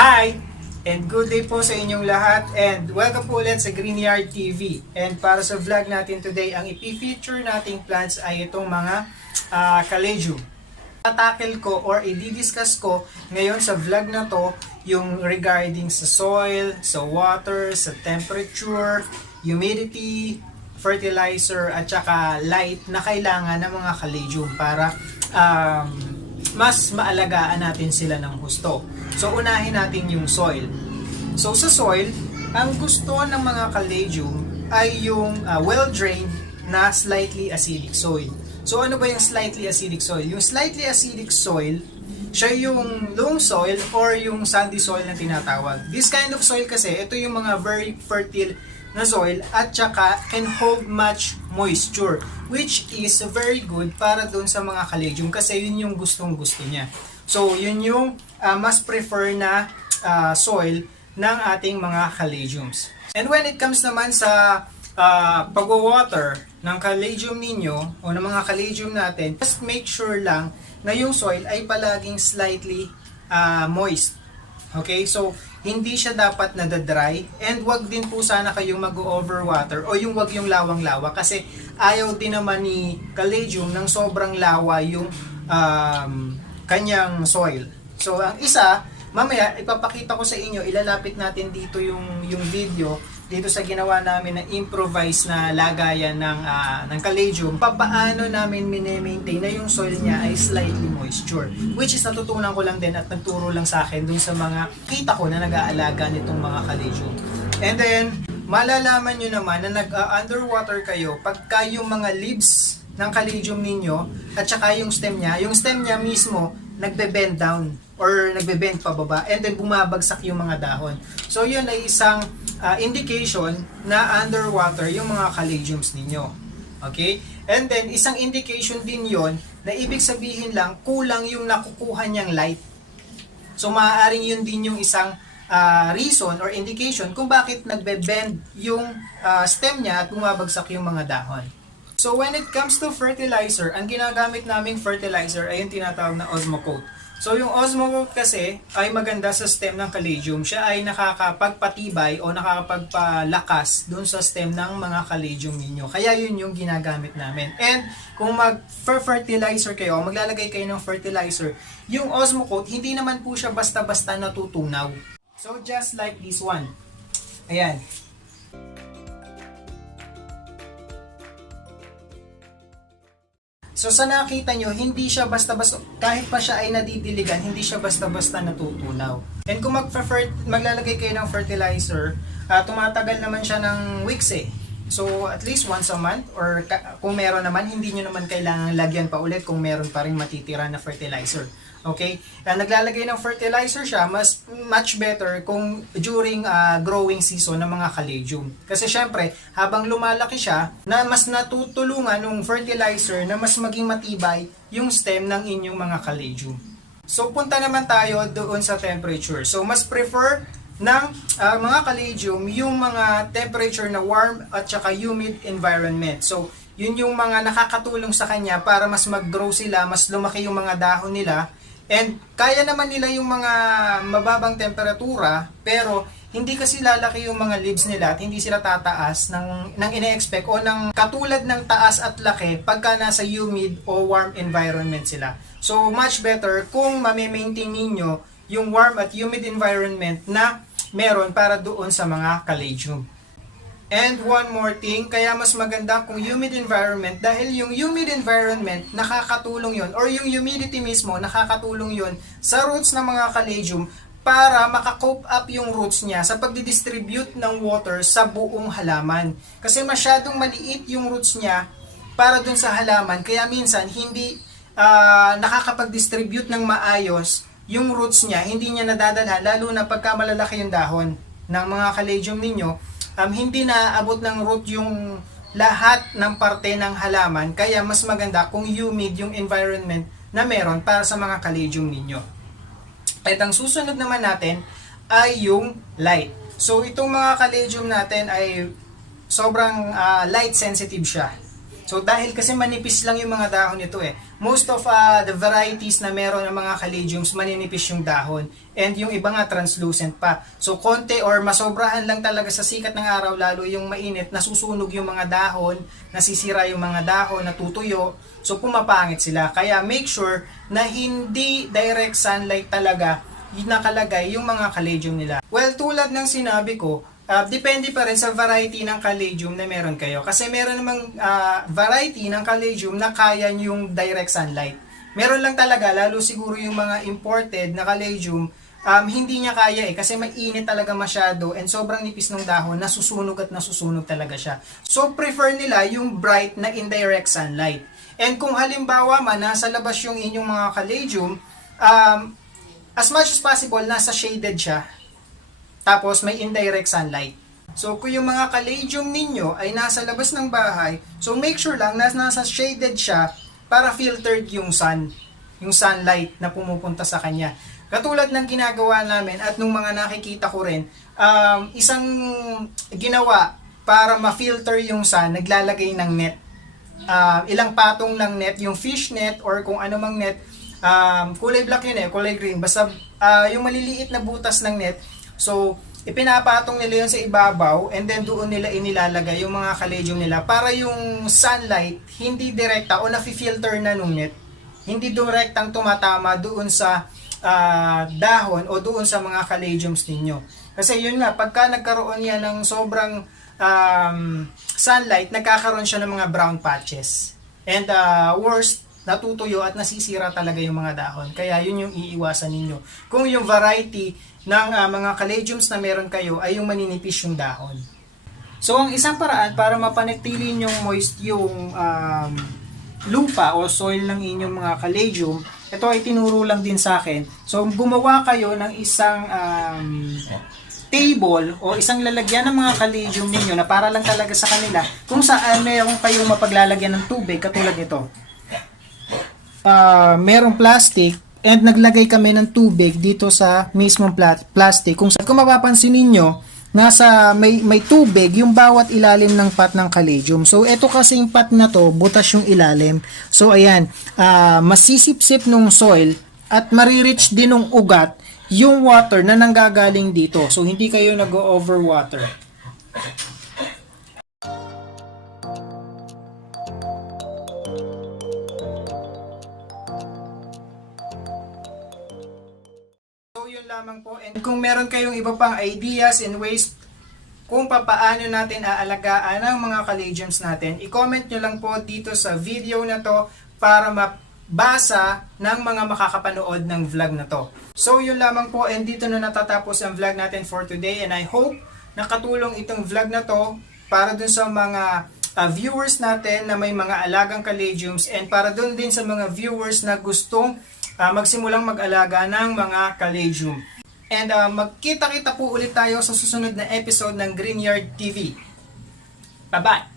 Hi! And good day po sa inyong lahat and welcome po ulit sa Greenyard TV. And para sa vlog natin today, ang ipi-feature nating plants ay itong mga caladium. Tatakil ko or i-discuss ko ngayon sa vlog na to yung regarding sa soil, sa water, sa temperature, humidity, fertilizer at saka light na kailangan ng mga caladium para mas maalagaan natin sila ng husto. So unahin natin yung soil. So sa soil, ang gusto ng mga caladium ay yung well-drained na slightly acidic soil. So ano ba yung slightly acidic soil? Yung slightly acidic soil, siya yung loam soil or yung sandy soil na tinatawag. This kind of soil kasi, ito yung mga very fertile na soil at saka can hold much moisture, which is very good para doon sa mga caladium kasi yun yung gustong gusto niya. So yun yung mas prefer na soil ng ating mga caladiums. And when it comes naman sa pag-water ng caladium ninyo o ng mga caladium natin, just make sure lang na yung soil ay palaging slightly moist. Okay, so hindi siya dapat nadadry and wag din po sana kayong mag-overwater o yung wag yung lawang-lawa kasi ayaw din naman ni caladium ng sobrang lawa yung kanyang soil. So ang isa, mamaya ipapakita ko sa inyo, ilalapit natin dito yung video dito sa ginawa namin na improvise na lagayan ng caladium, papaano namin mini-maintain na yung soil niya ay slightly moisture, which is natutunan ko lang din at nagturo lang sa akin dun sa mga kita ko na nag-aalaga nitong mga caladium. And then malalaman nyo naman na nag-underwater kayo pagka yung mga leaves ng caladium ninyo at saka yung stem niya mismo nagbe-bend down or nagbe-bend pababa and then bumabagsak yung mga dahon. So yun ay isang indication na underwater yung mga caladiums ninyo. Okay? And then isang indication din yon na ibig sabihin lang kulang yung nakukuha niyang light. So maaaring yun din yung isang reason or indication kung bakit nagbe-bend yung stem niya at bumabagsak yung mga dahon. So when it comes to fertilizer, ang ginagamit naming fertilizer ay yung tinatawag na Osmocote. So yung Osmocote kasi ay maganda sa stem ng caladium. Siya ay nakakapagpatibay o nakakapagpalakas doon sa stem ng mga caladium ninyo. Kaya yun yung ginagamit namin. And kung mag-fertilizer kayo, maglalagay kayo ng fertilizer, yung Osmocote, hindi naman po siya basta-basta natutunaw. So just like this one. Ayan. So sa nakita nyo, hindi siya basta-basta, kahit pa siya ay nadidiligan, hindi siya basta-basta natutunaw. And kung maglalagay kayo ng fertilizer, tumatagal naman siya ng weeks eh. So at least once a month or kung meron naman, hindi nyo naman kailangan lagyan pa ulit kung meron pa rin matitira na fertilizer. Okay? Naglalagay ng fertilizer siya, much better kung during growing season ng mga caladium. Kasi syempre, habang lumalaki siya, na mas natutulungan ng fertilizer na mas maging matibay yung stem ng inyong mga caladium. So punta naman tayo doon sa temperature. So mas prefer ng mga caladium yung mga temperature na warm at saka humid environment. So yun yung mga nakakatulong sa kanya para mas mag-grow sila, mas lumaki yung mga dahon nila. And kaya naman nila yung mga mababang temperatura, pero hindi kasi lalaki yung mga leaves nila at hindi sila tataas ng ine-expect o ng katulad ng taas at laki pagka nasa humid o warm environment sila. So much better kung mami-maintain ninyo yung warm at humid environment na meron para doon sa mga caladium. And one more thing, kaya mas maganda kung humid environment dahil yung humid environment nakakatulong yon or yung humidity mismo nakakatulong yon sa roots ng mga caladium para makakope up yung roots niya sa pagdidistribute ng water sa buong halaman. Kasi masyadong maliit yung roots niya para dun sa halaman kaya minsan hindi nakakapag-distribute ng maayos yung roots niya, hindi niya nadadala lalo na pagka malalaki yung dahon ng mga caladium ninyo. Hindi na abot ng root yung lahat ng parte ng halaman kaya mas maganda kung humid yung environment na meron para sa mga caladium ninyo. At ang susunod naman natin ay yung light. So itong mga caladium natin ay sobrang light sensitive siya. So dahil kasi manipis lang yung mga dahon nito eh. Most of the varieties na meron ng mga caladiums, maninipis yung dahon. And yung iba nga translucent pa. So konti or masobrahan lang talaga sa sikat ng araw, lalo yung mainit, nasusunog yung mga dahon, nasisira yung mga dahon, natutuyo. So pumapangit sila. Kaya make sure na hindi direct sunlight talaga nakalagay yung mga caladium nila. Well, tulad ng sinabi ko, depende pa rin sa variety ng caladium na meron kayo. Kasi meron namang variety ng caladium na kaya yung direct sunlight. Meron lang talaga, lalo siguro yung mga imported na caladium, hindi niya kaya kasi mainit talaga masyado and sobrang nipis ng dahon, nasusunog at nasusunog talaga siya. So prefer nila yung bright na indirect sunlight. And kung halimbawa man, nasa labas yung inyong mga caladium, as much as possible, nasa shaded siya. Tapos may indirect sunlight. So kung yung mga caladium ninyo ay nasa labas ng bahay, so make sure lang na nasa shaded siya para filtered yung sunlight na pumupunta sa kanya. Katulad ng ginagawa namin at nung mga nakikita ko rin, isang ginawa para ma-filter yung sun, naglalagay ng net. Ilang patong ng net, yung fish net or kung ano mang net, kulay black yun kulay green, basta yung maliliit na butas ng net. So ipinapatong nila yun sa ibabaw and then doon nila inilalagay yung mga caladium nila para yung sunlight hindi direkta o nafi-filter na nung net, hindi direktang tumatama doon sa dahon o doon sa mga caladiums ninyo. Kasi yun nga, pagka nagkaroon yan ng sobrang sunlight, nagkakaroon siya ng mga brown patches. And worst, natutuyo at nasisira talaga yung mga dahon. Kaya yun yung iiwasan ninyo. Kung yung variety ng mga caladiums na meron kayo ay yung maninipis yung dahon. So ang isang paraan para mapanatili yung moist yung lupa o soil ng inyong mga caladium, ito ay tinuro lang din sa akin. So gumawa kayo ng isang table o isang lalagyan ng mga caladium ninyo na para lang talaga sa kanila, kung saan meron kayong mapaglalagyan ng tubig katulad nito. Merong plastic and naglagay kami ng tubig dito sa mismong plastic. Kung mapapansin ninyo, nasa may tubig yung bawat ilalim ng pot ng caladium. So ito kasing pot na to, butas yung ilalim. So ayan, masisipsip nung soil at maririch din ng ugat yung water na nanggagaling dito. So hindi kayo nag-overwater. Lamang po. And kung meron kayong iba pang ideas and ways kung papaano natin aalagaan ang mga caladiums natin, i-comment nyo lang po dito sa video na to para mabasa ng mga makakapanood ng vlog na to. So yun lamang po, and dito na natatapos ang vlog natin for today, and I hope nakatulong itong vlog na to para dun sa mga viewers natin na may mga alagang caladiums, and para dun din sa mga viewers na gustong magsimulang mag-alaga ng mga caladium. And magkita-kita po ulit tayo sa susunod na episode ng Greenyard TV. Bye-bye!